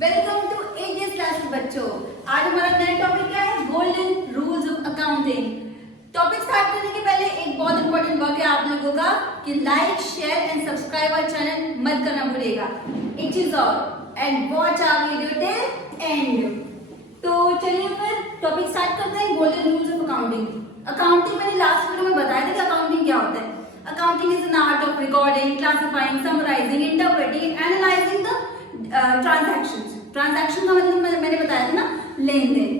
Welcome to 8 days class बच्चों। आज हमारा नया टॉपिक क्या है? Golden rules of accounting. Topic start करने के पहले एक बहुत इंपॉर्टेंट वर्क है आप लोगों का कि like share and subscribe our channel मत करना भूलिएगा। It is all and watch our video till end. तो चलिए फिर टॉपिक स्टार्ट करते हैं, golden rules of accounting. Accounting मैंने लास्ट वीडियो में बताया था कि अकाउंटिंग क्या होता है। Accounting is an art of recording, classifying, summarising, interpreting, analysing the transaction का मतलब मैंने बताया था ना, लेन देन।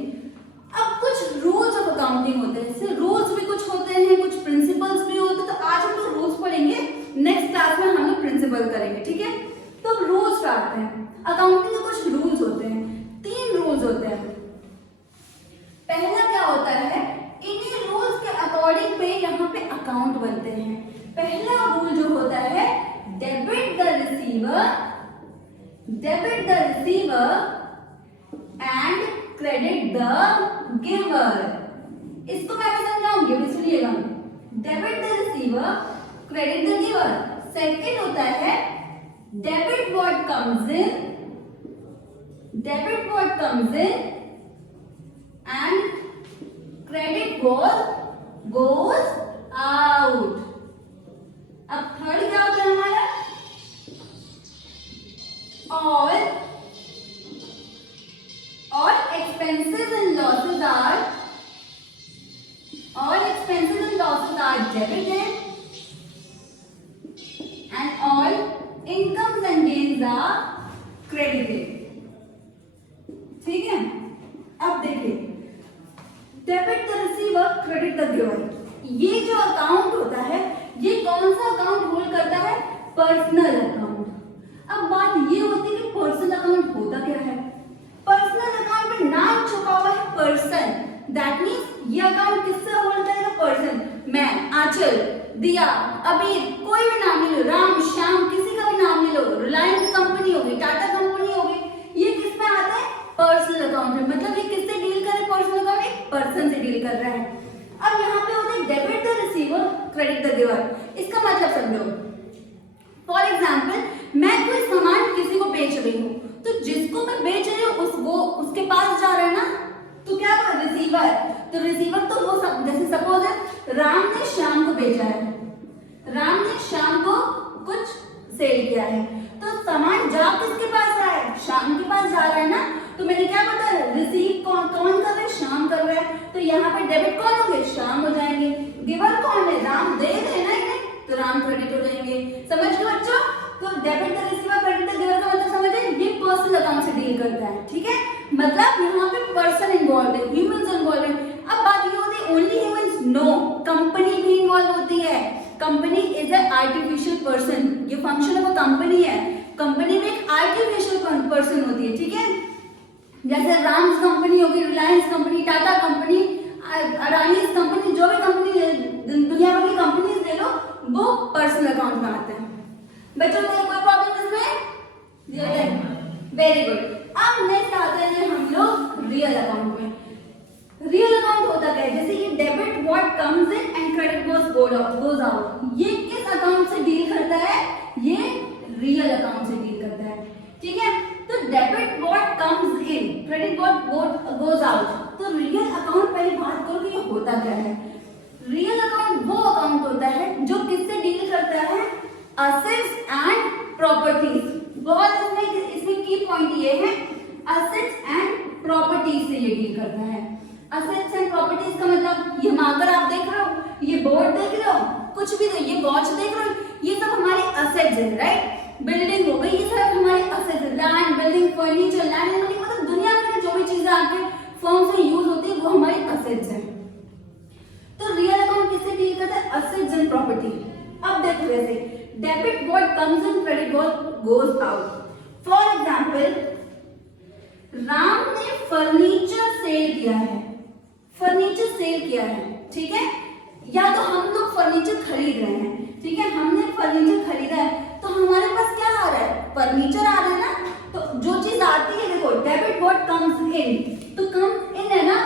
अब कुछ रूल्स ऑफ अकाउंटिंग होते हैं, इससे रूल्स भी कुछ होते हैं, कुछ प्रिंसिपल्स भी होते हैं। तो आज हम लोग रूल्स पढ़ेंगे, नेक्स्ट क्लास में हम लोग प्रिंसिपल करेंगे, ठीक है। तो अब रूल्स क्या आते हैं? अकाउंटिंग के कुछ रूल्स होते हैं, 3 रूल्स होते हैं। पहला क्या होता है, इन्हीं रूल्स के अकॉर्डिंग पे यहाँ पे अकाउंट बनते हैं। पहला रूल जो होता है, debit the receiver and credit the giver. इसको मैं समझाऊंगी, अभी सुनिएगा। Debit the receiver, credit the giver. Second होता है debit what comes in and credit goes out। अब थर्ड क्या होता है हमारा? all expenses and losses are debited and all incomes and gains are credited। ठीक है। अब देखिए, debit the receiver, credit the giver. ये जो अकाउंट होता है, ये कौन सा अकाउंट होल्ड करता है? Personal account. अब बात ये होती है कि पर्सनल अकाउंट होता क्या है? पर्सनल अकाउंट में नाम छुपा हुआ है पर्सन। दैट मींस ये अकाउंट किससे होल्ड करेगा? पर्सन। मैं, आंचल, दिया, अबीर, कोई भी नाम ले लो, राम, श्याम, किसी का भी नाम ले लो, रिलायंस कंपनी होगी, टाटा कंपनी होगी, ये किस में आता है? पर्सनल अकाउंट में। मतलब ये किससे डील कर रहे? पर्सनल अकाउंट एक पर्सन से डील कर रहा है। अब यहाँ पे होता है debit the receiver, credit the giver. इसका मतलब समझो। फॉर एग्जाम्पल, मैं कोई सामान किसी को बेच रही हूँ, तो जिसको मैं बेच रही हूँ उसके पास जा रहा है ना, तो क्या होगा? रिसीवर। तो रिसीवर तो वो जैसे सपोज है राम ने श्याम को बेचा है, राम ने श्याम को कुछ सेल किया है, तो सामान जा किसके पास रहा है? श्याम के पास जा रहा है ना। तो मैंने क्या बताया? रिसीव कौन कर रहा है? श्याम कर रहा है। तो यहाँ पे डेबिट कौन हो गए? श्याम हो जाएंगे। गिवर कौन है? राम दे रहे ना इन्हें, तो राम क्रेडिट हो जाएंगे। समझ लो बच्चों? तो debit the receiver, credit the giver का मतलब समझे, ये पर्सनल अकाउंट से डील करता है, ठीक है। मतलब यहाँ पे पर्सन इन्वॉल्व है, ह्यूमंस इन्वॉल्व है। अब बात ये होती है ओनली ह्यूमंस? नो, कंपनी भी इन्वॉल्व होती है। Company is a artificial person. ये फंक्शन ऑफ अ कंपनी है। कंपनी में एक आर्टिफिशियल पर्सन होती है, ठीक है। जैसे राम्स कंपनी होगी, Reliance company, Tata company, Adanis company, जो भी कंपनी दुनिया भर की कंपनीज ले लो, वो पर्सनल अकाउंट में आते हैं। बच्चों को कोई प्रॉब्लम इसमें? Very good. अब नेक्स्ट आते हैं हम लोग रियल अकाउंट में। रियल अकाउंट होता क्या है? जैसे ये debit what comes in and credit goes out. ये किस अकाउंट से डील करता है? ये रियल अकाउंट से डील करता है, ठीक है। तो debit what comes in, credit what goes out. तो रियल अकाउंट पहले बात करो कि ये होता क्या है। रियल अकाउंट वो अकाउंट होता है जो किससे डील करता है? Assets and properties. बहुत इसमें की पॉइंट ये है, असेट्स एंड प्रॉपर्टीज से ये डील करता है। असेट्स एंड प्रॉपर्टीज का मतलब, ये मार्कर आप देख रहे हो, ये बोर्ड देख रहे हो, कुछ भी ये वॉच देख रहे हो, ये सब हमारे असेट्स है, राइट। बिल्डिंग हो गई, ये सब हमारे असेट्स है। Land, building, furniture, land building, मतलब दुनिया में जो भी चीजें आपके फर्म में यूज होती है वो हमारी असेट्स है। तो रियल अकाउंट किससे डील करता है? Assets and property. अब देखो वैसे debit what comes in, credit what goes out. For example, Ram ने फर्नीचर सेल किया है, ठीक है। या तो हम लोग फर्नीचर खरीद रहे हैं, ठीक है। हमने फर्नीचर खरीदा है, तो हमारे पास क्या आ रहा है? फर्नीचर आ रहा है ना। तो जो चीज आती है, देखो डेबिट व्हाट कम्स इन, तो कम इन है ना,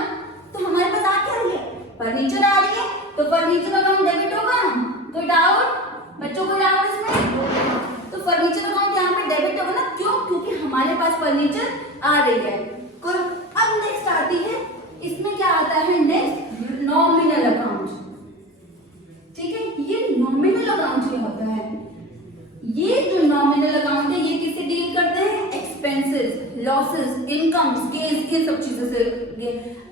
तो हमारे पास आ क्या रही है? फर्नीचर आ रही है, तो फर्नीचर अकाउंट डेबिट होगा। कोई डाउट बच्चों? कोई डाउट इसमें? तो फर्नीचर अकाउंट यहाँ पे डेबिट होगा ना, क्यों? क्योंकि हमारे पास फर्नीचर आ रही है। अब नेक्स्ट आती है, इसमें क्या आता है नेक्स्ट, नॉमिनल अकाउंट। ठीक है, ये नॉमिनल अकाउंट क्या होता है? ये जो नॉमिनल अकाउंट है ये किससे डील करते हैं? एक्सपेंसेस, लॉसेस, इनकम्स, गेन्स, इन सब चीजों से।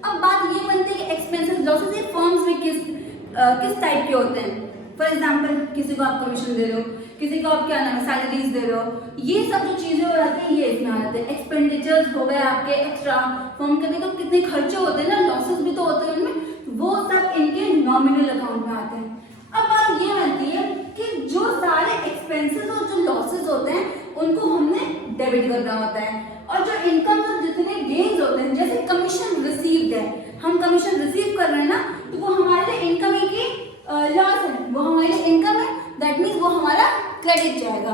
अब बात ये बनती है कि एक्सपेंसेस, लॉसेस ये फर्म्स में किस टाइप के होते हैं। फॉर एग्जाम्पल किसी को आप कमीशन दे रहे हो, किसी को आप क्या नाम है सैलरीज दे रहे हो, ये सब जो चीजें हो जाती है ये इसमें आ जाते हैं। एक्सपेंडिचर्स हो गए आपके एक्स्ट्रा, फर्म के भी तो कितने खर्चे होते हैं ना, लॉसेस भी तो होते हैं उनमें, वो सब इनके नॉमिनल अकाउंट में आते हैं। अब बात ये आती है कि जो सारे एक्सपेंसेस और जो लॉसेस होते हैं उनको हमने डेबिट करना होता है, और जो इनकम और जितने गेन्स होते हैं, जैसे कमीशन रिसीव्ड है, हम कमीशन रिसीव कर रहे हैं ना, तो वो हमारे लिए इनकम है कि लॉस है? वो हमारे लिए इनकम है, दैट मीन्स वो हमारा क्रेडिट जाएगा।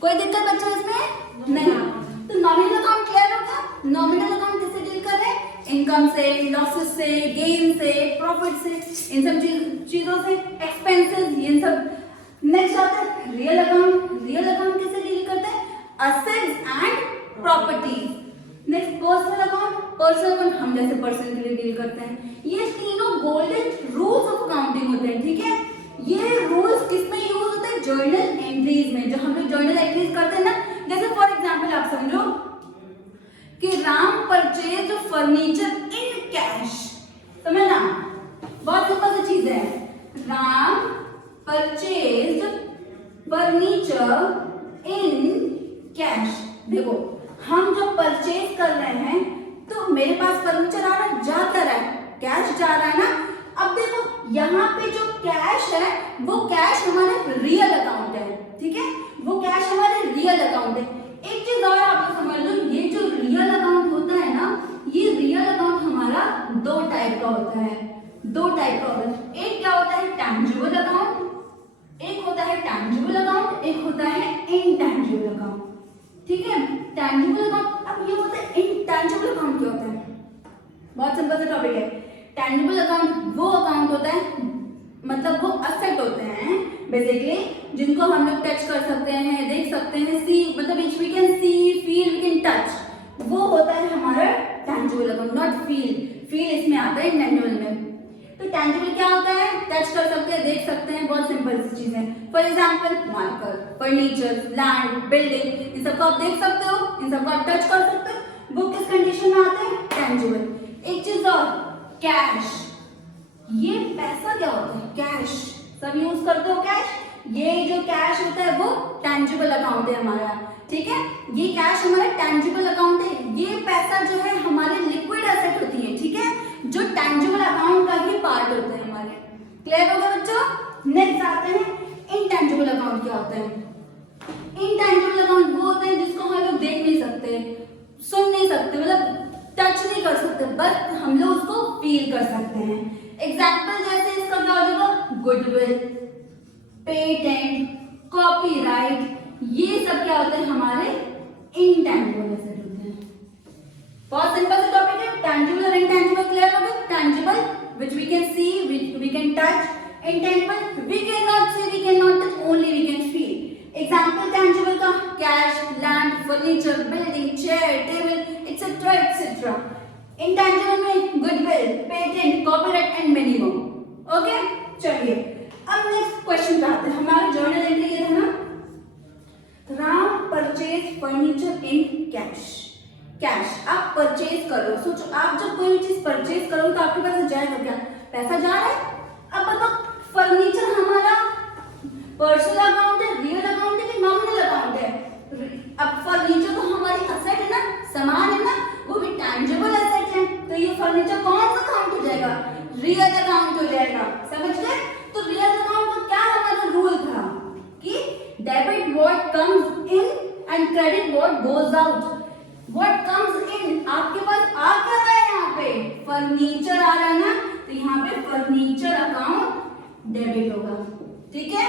कोई दिक्कत बच्चा इसमें नहीं। तो नॉमिनल अकाउंट क्लियर हो गया। नॉमिनल अकाउंट किससे डील कर रहे हैं? इनकम से, लॉसेस से, गेन से, प्रॉफिट से, इन सब चीजों से, एक्सपेंसेस, ये सब। नेक्स्ट आता है रियल अकाउंट। रियल अकाउंट किससे डील करते हैं? Assets and properties. Next personal account. Personal account हम जैसे पर्सन के लिए डील करते हैं। ये तीनों गोल्डन रूल्स ऑफ अकाउंटिंग होते हैं। ठीक है, ये रूल्स किसमें यूज होते हैं? जर्नल एंट्रीज में। जो हम लोग जर्नल एंट्रीज करते हैं ना, जैसे फॉर एग्जांपल आप समझो कि Ram purchase furniture in cash. समझना, बहुत सिंपल सी चीज है। Ram purchase furniture in cash. देखो हम जो परचेज कर रहे हैं तो मेरे पास फर्नीचर आ रहा है, जा क्या रहा है? कैश जा रहा है ना। अब देखो यहाँ पे जो कैश है वो कैश हमारे रियल अकाउंट है। ठीक है, वो कैश हमारे रियल अकाउंट है। एक चीज और आप लोग समझ लो, ये जो रियल अकाउंट होता है ना, ये रियल अकाउंट हमारा दो टाइप का होता है। दो टाइप का होता है। एक क्या होता है? Tangible account. एक होता है टैंजिबल अकाउंट, एक होता है इनटैंजिबल अकाउंट। ठीक है, टैंजिबल अकाउंट। अब ये होता है इनटैंजिबल अकाउंट क्या होता है? बहुत सिंपल सा टॉपिक है। टैंजिबल अकाउंट वो अकाउंट होता है, मतलब वो असेट होते हैं बेसिकली, जिनको हम लोग टच कर सकते हैं, देख सकते हैं, सी, मतलब we can see, feel, we can touch. वो होता है हमारा tangible account, not feel. Feel इसमें आता है इंटैंजिबल में। तो टैंजिबल क्या होता है? टच कर सकते हैं, देख सकते हैं, बहुत सिंपल सी चीज है। For example marker, furniture, land, building, इन सबको आप देख सकते हो, इन सबको आप टच कर सकते हो। वो किस कंडीशन में आते हैं? टैंजिबल। एक चीज और, कैश। ये पैसा क्या होता है? कैश। सब यूज करते हो कैश। ये जो कैश होता है वो टैंजिबल अकाउंट है हमारा। ठीक है, ये कैश हमारा टैंजिबल अकाउंट है। ये पैसा जो है हमारे लिक्विड एसेट होती है। ठीक है, जो टैंजिबल अकाउंट का ही पार्ट होते हैं हमारे। क्लियर हो गया बच्चों? नेक्स्ट आते हैं इनटैंजिबल अकाउंट। क्या होता है? इनटैंजिबल अकाउंट वो होते हैं जिसको हम लोग देख नहीं सकते, सुन नहीं सकते, मतलब टच नहीं कर सकते, बस हम लोग उसको फील कर सकते हैं। एग्जाम्पल जैसे इसका क्या हो जाएगा? गुडविल, पेटेंट, कॉपीराइट, ये सब क्या होते हैं? हमारे इनटैंजिबल एसेट होते हैं। बहुत सिंपल सा टॉपिक है। टैंजिबल और इनटैंजिबल क्लियर हो गया। Tangible which we can see, we can touch. Intangible we cannot see, we cannot touch, only we can feel. Example tangible का cash, land, furniture, building, chair, table, etc. etc. Intangible में goodwill, patent, copyright and many more. Okay? चलिए अब next question पे आते हैं। हमारा journal entry ये था ना, Ram purchase furniture in cash. Cash आप परचेज करो। सोचो आप जब कोई चीज परचेज करो तो आपके पास जाएगा क्या? पैसा जा रहा है। अब बताओ फर्नीचर हमारा पर्सनल अकाउंट है, रियल अकाउंट है कि नॉमिनल अकाउंट है? अब फर्नीचर तो हमारी असेट है ना, सामान है ना, वो भी टैंजिबल एसेट है। तो ये फर्नीचर कौन सा अकाउंट हो जाएगा? रियल अकाउंट हो जाएगा। समझ गए? तो रियल अकाउंट का क्या हमारा रूल था कि debit what comes in and credit what goes out. What comes in, आपके पास आ क्या रहा है? यहाँ पे फर्नीचर आ रहा है ना, तो यहाँ पे फर्नीचर अकाउंट डेबिट होगा। ठीक है,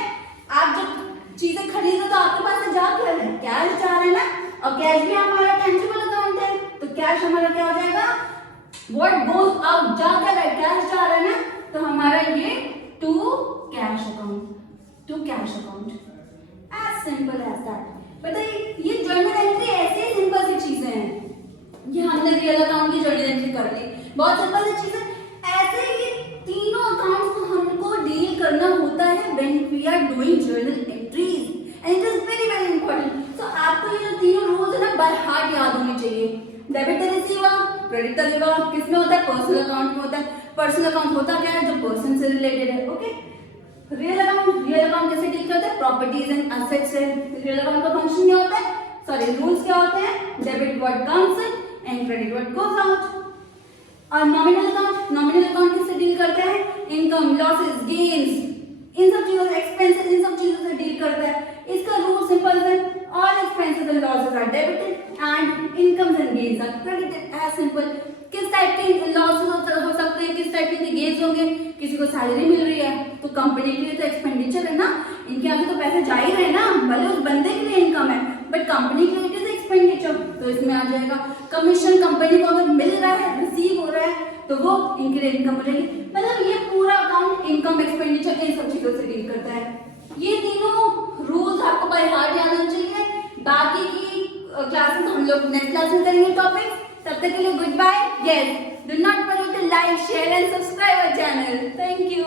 आप जब चीजें खरीदो तो आपके पास से जा क्या है? कैश जा रहा है ना, और कैश भी हमारा टैंजिबल अकाउंट है, तो कैश हमारा क्या हो जाएगा? What goes out, जा क्या रहा है? कैश जा रहा है ना, तो हमारा ये to cash account. As simple as that. बताइए ये जर्नल एंट्री ऐसे ही सिंपल बाय हार्ट याद होनी चाहिए। Debit the receiver, credit the giver, किसमें होता है? पर्सनल अकाउंट में होता है। पर्सनल अकाउंट होता क्या है? जो पर्सन से रिलेटेड है। ओके, रियल अकाउंट कैसे डील करते हैं? प्रॉपर्टीज एंड एसेट्स से। रियल अकाउंट का फंक्शन क्या होता है? सॉरी, रूल्स क्या होते हैं? Debit what comes in and credit what goes out. और नॉमिनल अकाउंट किससे डील करते हैं? इनकम, लॉसेस, गेन्स, इन सब चीजों से, एक्सपेंसेस, इन सब चीजों से डील करता है। इसका रूल सिंपल है, all expenses and losses are debited and incomes and gains are credited, as simple. किस टाइप के लॉसेस हो सकते हैं, किस टाइप के गेन्स होंगे? किसी को सैलरी मिल रही है तो कंपनी के लिए तो एक्सपेंडिचर है ना, इनके यहाँ से तो पैसे जा ही रहे हैं ना, भले उस बंदे के लिए इनकम है बट कंपनी के लिए इट इज एक्सपेंडिचर, तो इसमें आ जाएगा। कमीशन कंपनी को अगर मिल रहा है, रिसीव हो रहा है, तो वो इनके लिए इनकम हो जाएगी। मतलब ये पूरा अकाउंट इनकम, एक्सपेंडिचर, इन सब चीजों से डील करता है। ये तीनों रूल्स आपको बाय हार्ट याद होने चाहिए। बाकी की क्लासेस हम लोग नेक्स्ट क्लास में करेंगे टॉपिक। तब तक के लिए good bye. Yes, do not forget to like, share and subscribe our channel. Thank you.